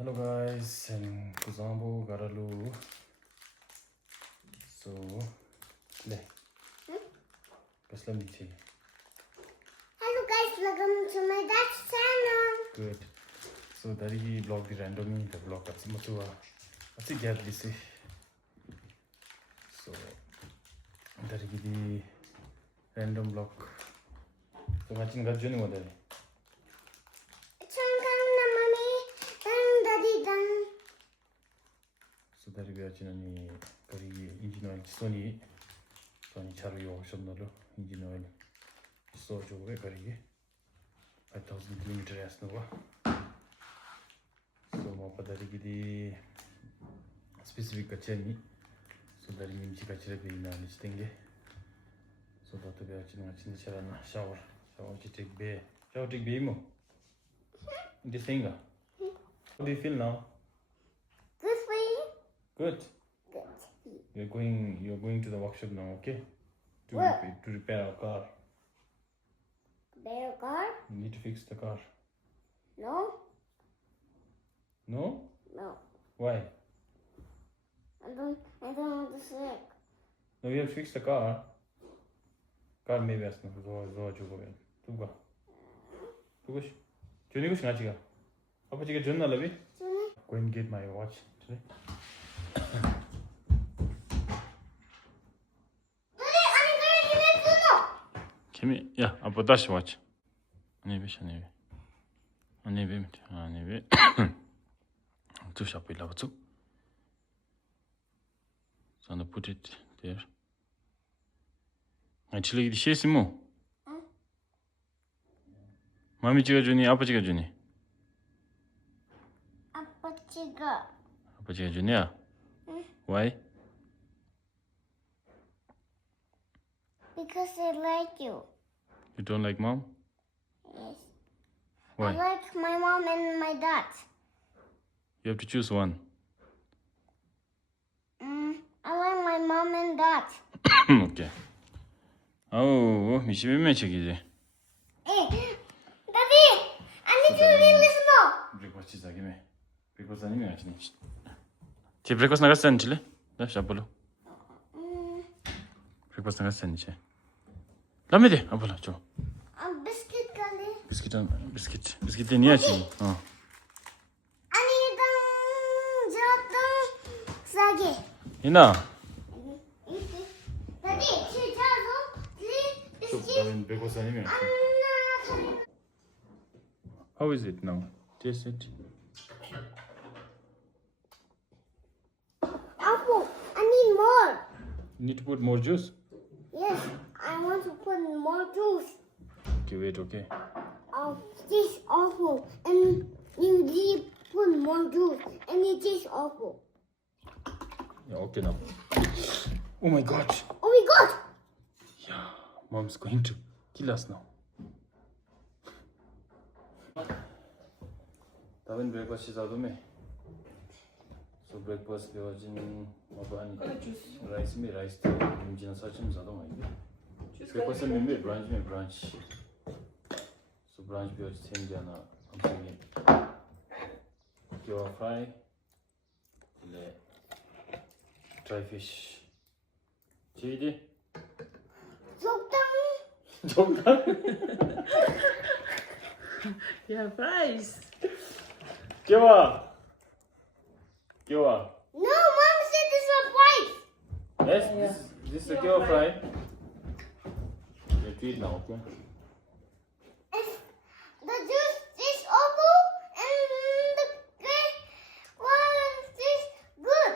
Hello guys, and Kuzambo Garalu. So, le. Kaslam diche. Hello guys, welcome to my dad's channel. Good. So that he vlog the randomly the vlog at Matua. That's a gap this. So that he the random vlog. So watching that journey what So that we are chini kari engine oil Sony chari workshop nalo engine oil so jo kari 5000 kilometer asnova so mo padari gidi specific kachani so dari minchi kachire be na listinge so that we are chini charana shower to take be mo this thing how do you feel now? Good. You're going to the workshop now, okay? To repair our car. Repair a car? You need to fix the car. No. No? No. Why? I don't want to sick. No, you have to fix the car. Car maybe as no zo jugo ben. Tuga. Tugush. Juni kush ngachiga. Apa chiga junna labi? Go and get my watch today. Kimi ya apo dash watch. Anebe. Tu shapi la tu. So I'm put it there. Actually the shesi mo. Mami chiga juni, apa chiga juni? Apa chiga. Apa chiga juni ya? Why? Because I like you. You don't like mom? Yes. Why? I like my mom and my dad. You have to choose one. I like my mom and dad. Okay. Oh, 미시메메 책이지. Hey, Daddy, I need to listen now. 브레이크파스 자기네. 브레이크파스 아니면 아시네. 제 브레이크파스 나갔어 안 칠래? 나 샤볼로. 브레이크파스 나갔어 안 칠래? 라메데 아볼라 줘. Biscuit gali. 비스킷 니야지. Anidang jatang sagi. 이나. Daddy, chichazo, biscuit. 그러면 브레이크파스 아니면 아시네. How is it now? Taste it. Apple, I need more. You need to put more juice. Yes, I want to put more juice. Okay, wait, okay. This awful, and you need put more juice, and it is awful. Yeah, okay now. Oh my god. Oh my god! Yeah, mom's going to kill us now. Tawin breakfast is out of me. So breakfast we was in rice to engine such as I don't like. Breakfast and maybe branch. So branch we was same jana. I'm saying kiwa fry, dry fish. Chidi. Zogdang. Yeah, fries. Kiwa. No, Mom said this was rice. Yes, this is a kiwa fry. You eat now, okay? The juice is awful, and the cake was good.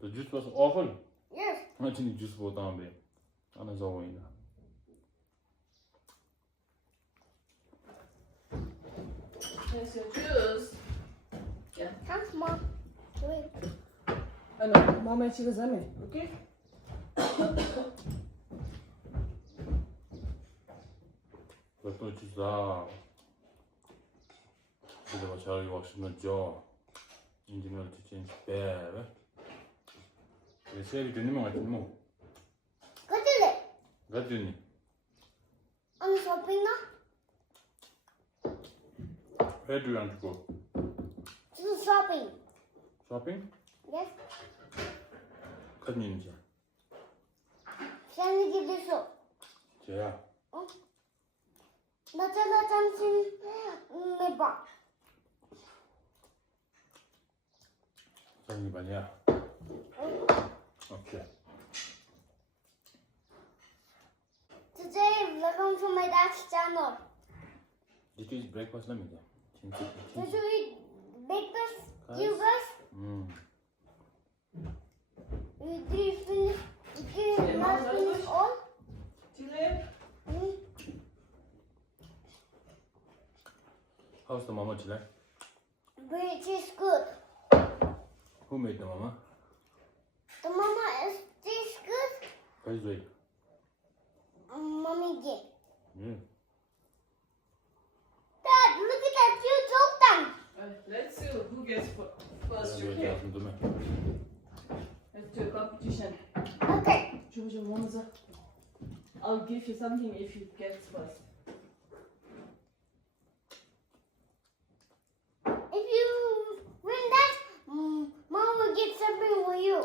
The juice was awful. Yes. I think juice was down there. And it's all in there. Here's your juice. Yeah. Thanks, Mom. Wait. I know. Mama, she was on me. Okay? Let's not choose that. Because I tell you what's in the jaw. Engineer to change bear. They say you didn't know what to know. Go to it. Got you. I'm shopping now. Where do you want to go? shopping. Shopping? Yes. Cousin Ninja. Shani give this up. Yeah. 나 잠시 매봐. Cousin Banya. Okay. Today, welcome to my dad's channel. Did you eat breakfast? Let me go. Did you eat breakfast, you guys? Did you finish? Did you not finish all? Chile? How's the mama today? Which is good. Who made the mama? The mama is this good. Who's doing? Mommy did. Dad, look at that. You took them. Let's see who gets first. Yeah, Okay. listen to me. Let's do a competition. Okay. Jojo, Mamaza. I'll give you something if you get first. If you win that, Mom will get something for you.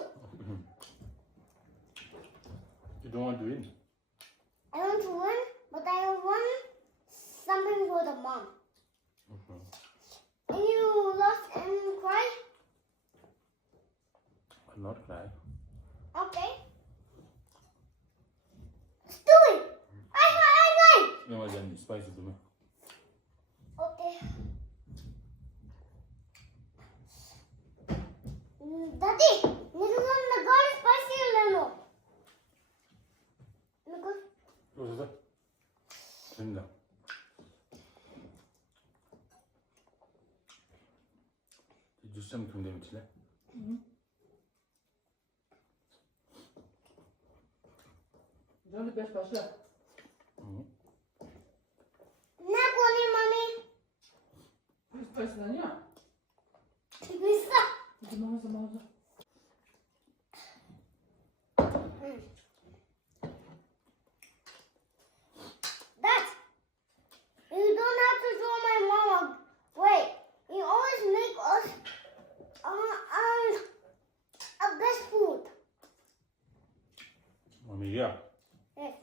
You don't want to win? I want to win, but I want something for the mom. And you lost and cry? I'll not cry. Okay. Let's do it. I. You know, then spicy to me. Okay. Daddy, little the girl spicy lemon. Look. What's that? Linda. Did you send from them today? Don't the best pasta. Not one, mommy. Who's first than you? Lisa. Mamaza. Dad, you don't have to show my mama. Wait, you always make us a best food. Mommy, yeah. Yes.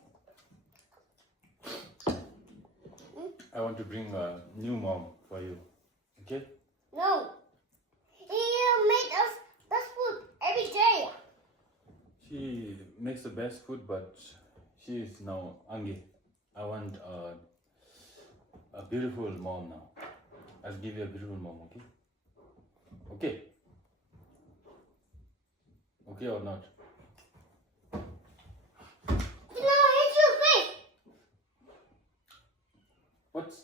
I want to bring a new mom for you. Okay? No. You make us best food every day. She makes the best food, but she is now Angi. I want a beautiful mom now. I'll give you a beautiful mom, okay? Okay? Okay or not? No, it's your face. What's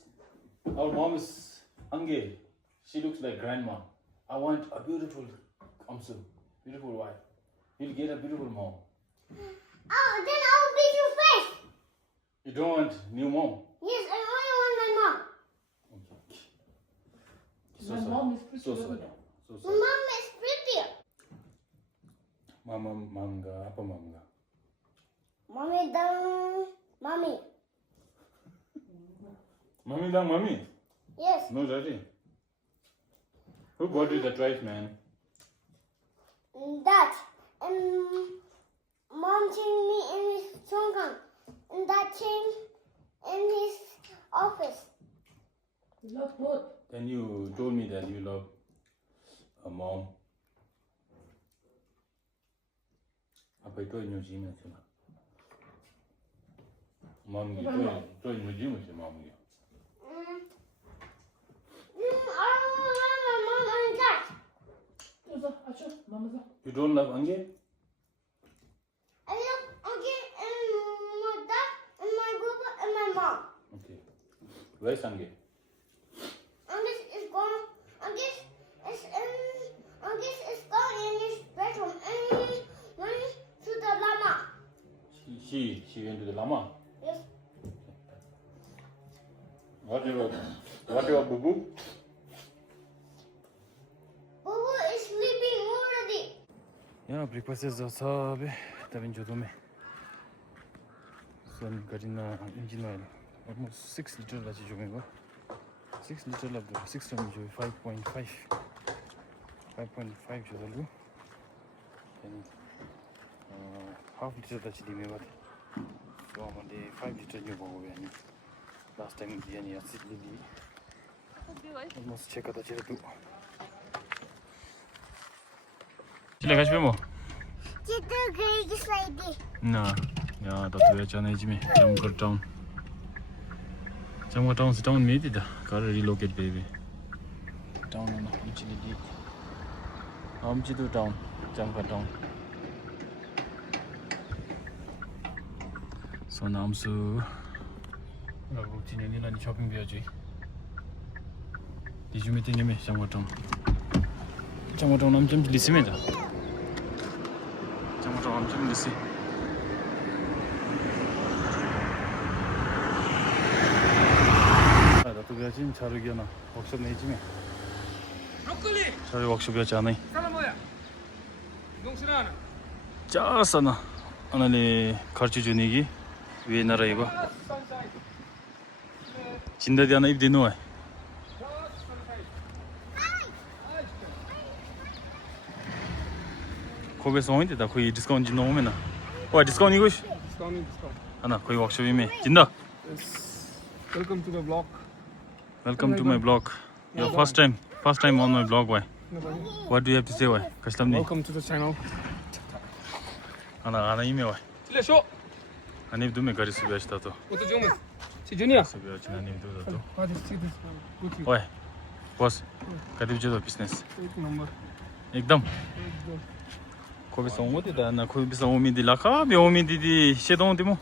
our mom is Angi. She looks like grandma. I want a beautiful Amsu, beautiful wife. You'll get a beautiful mom. Oh, then I'll beat your face. You don't want new mom? Yes, I only want my mom. Okay. My mom is pretty So good. sorry. So My sorry. mom is prettier. Mama, manga, apa manga? Mommy down. Mommy. Mommy da mommy? Yes. No, daddy. Who bought you the toys, man? Dad. And mom changed me in his trunk. And dad changed in his office. You love both. Then you told me that you love a mom. Apa itu yang nyuci macam mana? Mom itu yang nyuci macam mom itu. I don't want my mom and dad. Mamaza. You don't love Ange? I love Uncle and my dad and my grandpa and my mom. Okay. Where's Ange? Uncle is gone. Uncle is gone in his bedroom and he went to the llama. She went to the llama. Yes. What about Boo Boo? Boo is sleeping already. Yeah, breakfast is also having Jodome. So I'm getting engine oil. Almost 6 liters. 6 liters of 6 5.5. 5.5 저걸로 half liter da chidi me bat so amande 5 liter nyu bogo yani last time yani acidly almost check da chira tu chile 가시 뭐 Chittu grade slide. ना या तो वे चने जिमे जमकर town से town में दिदा car relocate baby town ना इचली दी हम चितु टाउन जमकर टाउन सो नाम सु अब चिने नि लानी शॉपिंग भी आजै दिजु में तिने में जमकर टाउन हम जम लिसी में दा जमकर टाउन हम जम लिसी 또 배야지 자르기나 워크숍 내지매 브로콜리 자르 워크숍이었지 않아 사람 뭐야 농수나 짜싸나 하나니 가르쳐 주니기 왜 나라 이거 진다디 하나 입대 놓아 거기서 온데다 거기 디스카운트 넣으면은 와 디스카운트 이거 디스카운트 하나 거기 워크숍이매 진다 welcome to the block welcome to my blog your first time on my blog why what do you have to say why custom ni welcome to the channel 하나 이메 why ले show 아니 두메 가리스 베스타 또 वो तो जो मैं सीजनिया 수비하지 아니 두다 또 आज see this good why boss कति बजे business एक number एकदम 거기서 온 거다 나 거기서 오미디 라카 오미디디 셰도온디 뭐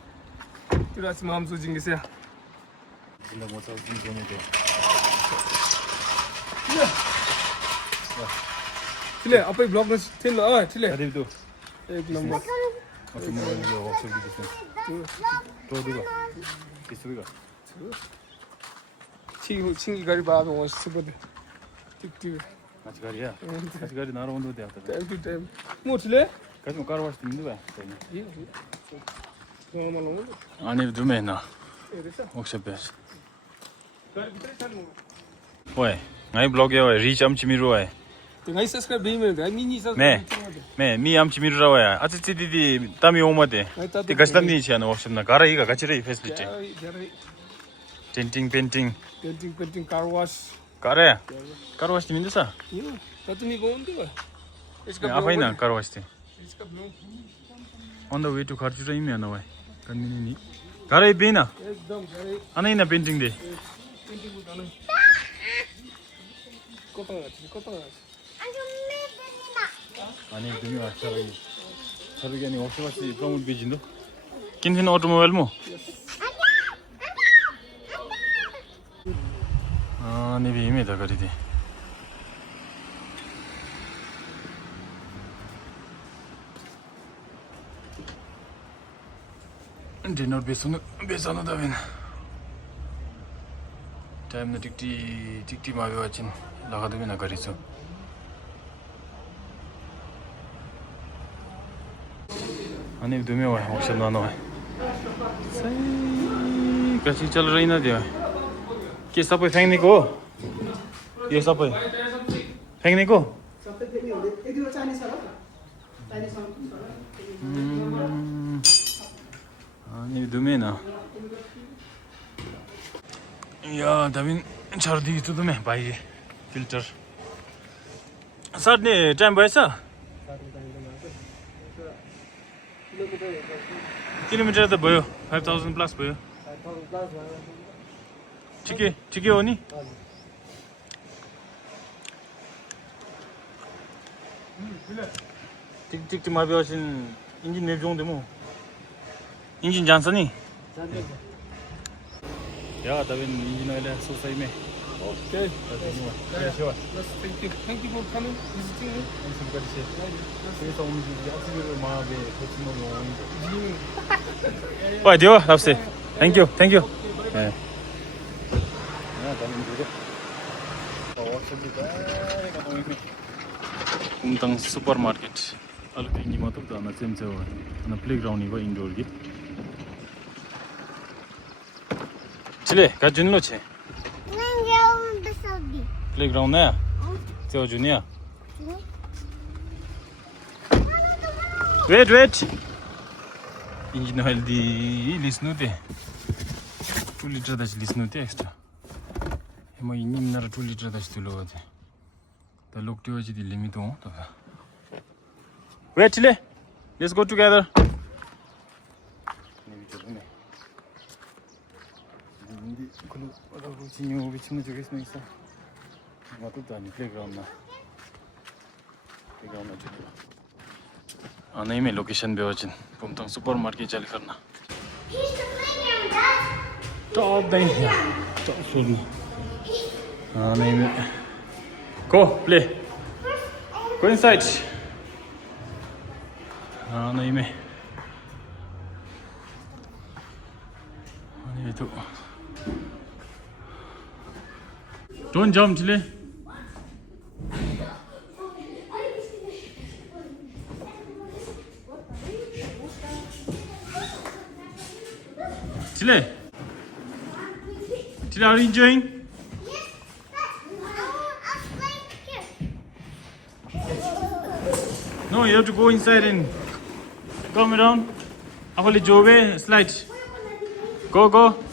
तेरा से माम सोचेंगे से 근데 뭐 저기 돈이 돼 चले अपने ब्लॉग में चल चले कति 또 एक नंबर 어떤 뭐 이거 워크숍 비즈니스 또 누가 비스비가 친기 가리 बाद वो सुबह टिक 같이 가리야 같이 가리 나로 온도 돼 왔다 टाइम टू टाइम 뭐 चले 같이 뭐 가러 왔을 때 있는 거야 ये नॉर्मल हो 아니 두메나 ऐसा 워크숍 베스 कर कितने साल हो 왜 나이 블로그에 왜 리치 암치미로 왜 तो नहीं सब्सक्राइब नहीं मिलता है मिनी सब 매 미암치미로라 왜 아치치디디 땀이 오마데 티 가스담니치 하는 워크숍나 가라이가 같이 래 페시리티 틴팅 펜팅 पेंटिंग कार वॉश 가래 가로와시 민데사 ये तो नहीं कौन दी है इसका 아파이나 가로와시 इसका blog on the way to Kharchura imena wai kanini garai bena एकदम करे anaina painting de पेंटिंग को गाना कोता ani dumi wa charu yani oshwasi promote bijindo kinhin automobile mo ani bi imeda garidi dinner besano da ben time na tikti ma be wachin laga de na gari so ani दुमे wa option ना है सही कैसी चल रही ना दिया के सबै फेंकने को यो सबै फेंकने को ani दुमे ना या दाबिन छर्दी तो दुमे भाइ फिल्टर सर्ने टाइम भएछ किलोमिटर त भयो 5000 प्लस भयो ठिकै हो नि 틱틱 마비오신 인진 맵 정도 뭐 인진 잔서니 야 다빈 인진 오일 소사이메 Okay. Yes, Thank you for coming, visiting me. 그래서 오늘 아침에 마음에 거친 놈이 와, 디오, 답세. Thank you. 네. kumtang supermarket alku ingi matuk da na chemche wa na playground ni ba indoor gi chile ka junlo che playground na cheo junia Wait. Engine oil di lisnute. 2 liter dash lisnute extra. Emo inim nara 2 liter dash tulo ade. The look to the limit on. Wait, Chile. Let's go together. नहीं मैं location पे वचन पुमतंग supermarket चल करना Here's the playground, Dad. Top नहीं है top floor में हाँ नहीं मैं go play go inside हाँ नहीं मैं नहीं तो don't jump Chile Chile, are you enjoying? Yes, Dad. I'll play here. No, you have to go inside and come around. After Jove, slide. Go. I'm gonna win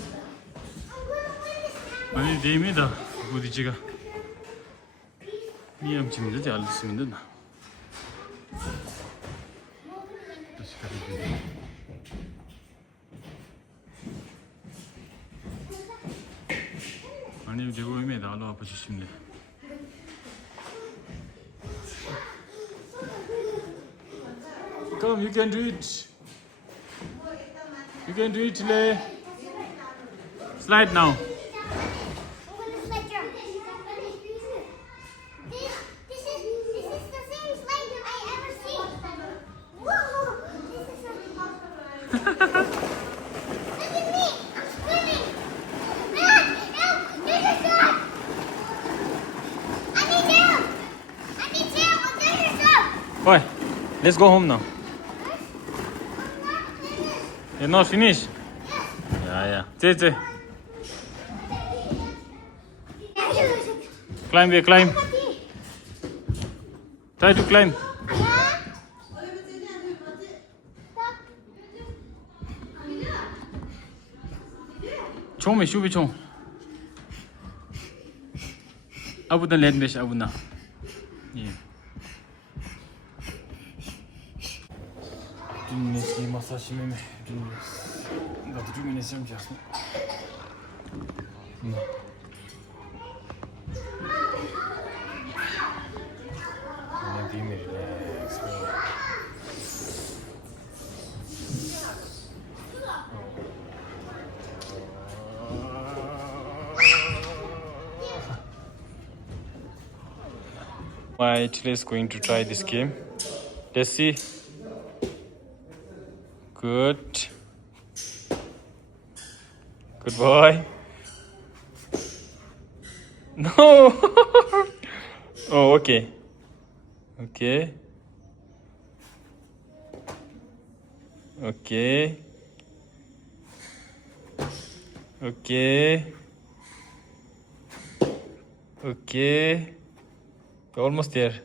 this now. 아니, 네임이다. 부딪히가. 미암 침대 잘 쓰면 된다. 아니, 제가 이미 나로 아파 주십니다. Come, you can do it. You can do it, Chile. Slide now. I'm gonna slide drum. This is the same slide I ever seen. Whoa! This is Look at me! I'm swimming! Dad! Help! There's a shark! I need help! There's a shark! Boy, let's go home now. I'm not finished. You're not finished? Yeah. Say. Climb here, climb. Try to climb. 총 में Shubhi 총. Abu na land base abu na. Yeah. Dinles ki masaj में dinles. 나도 좀 있으면 좋겠어. 그냥 뒤에 릴렉스. My Chile is going to try this game. Let's see. Good boy. No. Oh, okay. Okay. You're almost there.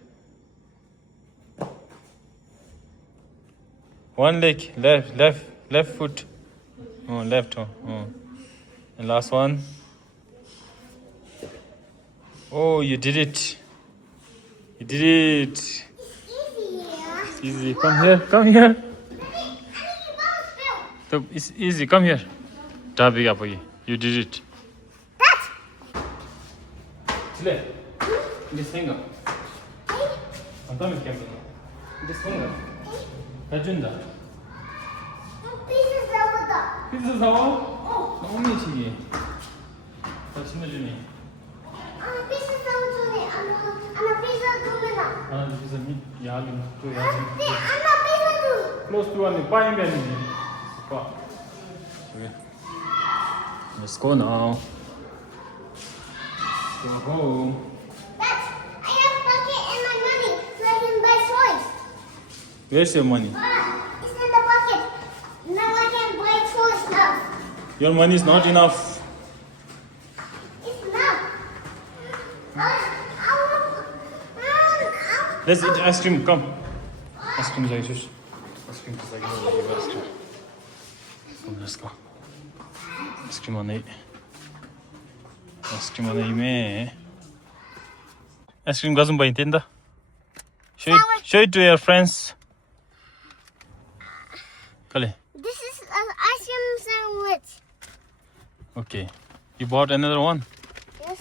One leg, left foot. Oh, left. Oh. And last one. Oh, you did it. Easy. Easy. Come here. So it's easy. Come here. You did it. Chile. This finger. 안다면 깨끗. This finger. 해준다. 피자 사와? 너무 미치기. 다 친해주니. 하나 주세요. 야근 또 야근. Close to one. Bye, baby. Okay. Let's go now. Go home. Where's your money? It's in the bucket. Now I can buy toy stuff. Your money is not enough. It's not. I want Let's eat ice cream. Come. Ice cream is ice cream is like ice cream. Let's go. Ice cream on it. Ice cream on it, man. Ice cream doesn't buy it. Show it to your friends. Kale. This is an ice cream sandwich. Okay. You bought another one? Yes.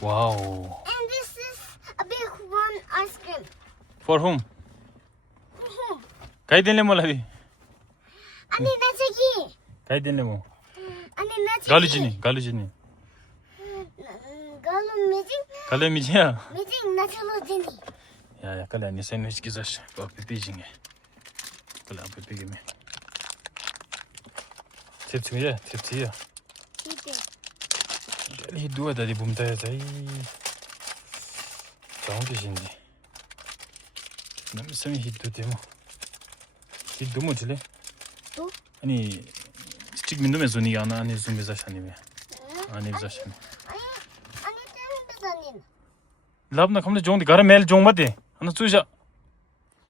Wow. And this is a big one ice cream. For whom? Kaidinle mo labi. Ani nachagi. Kaidinle mo. Ani nachagi. Galujini. Galu meeting. Kale mijia. Meeting nachalo dini. Ya kale ani sandwich gizash. Ba pipijinge. Kale pipigi me. Tipsiya. Titi. Really do that bumta jai. Chaundi jindi. Nam sami hiddu demo. Hiddu mo jile. Tu? 아니 stick 민도면 손이 안에 좀 자샤니메. 아니 자샤니. Ani temi bezanin. 랍나 감데 종디 가라 매일 종 맞대. 하나 주자.